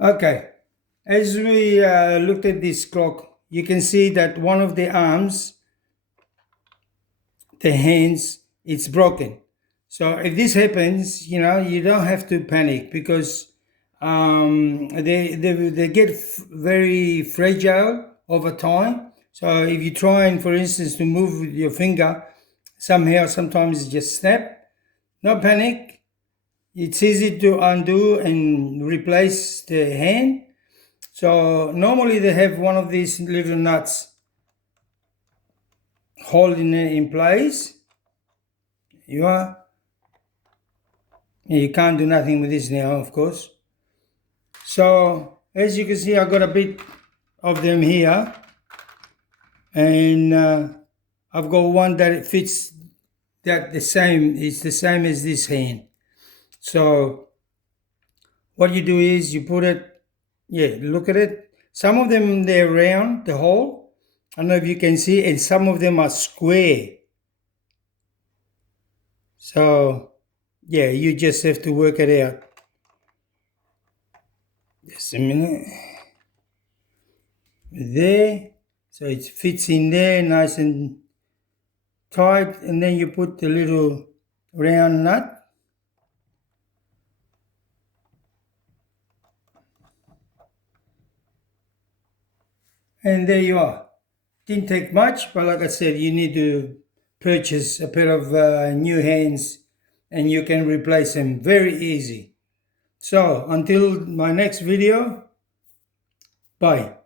Okay, as we looked at this clock, you can see that one of the arms, the hands, it's broken. So if this happens, you don't have to panic because they get very fragile over time. So if you try and, for instance, to move with your finger, somehow sometimes it just snap. No panic. It's easy to undo and replace the hand. So normally they have one of these little nuts holding it in place. You can't do nothing with this now, of course. So as you can see, I got a bit of them here, and I've got one that it fits that the same. It's the same as this hand. So what you do is you put it. Yeah, look at it. Some of them they're round, the hole. I don't know if you can see, and some of them are square. So yeah, you just have to work it out. Just a minute. There. So it fits in there nice and tight, and then you put the little round nut. And there you are. Didn't take much, but like I said, you need to purchase a pair of new hands and you can replace them very easy. So until my next video, bye.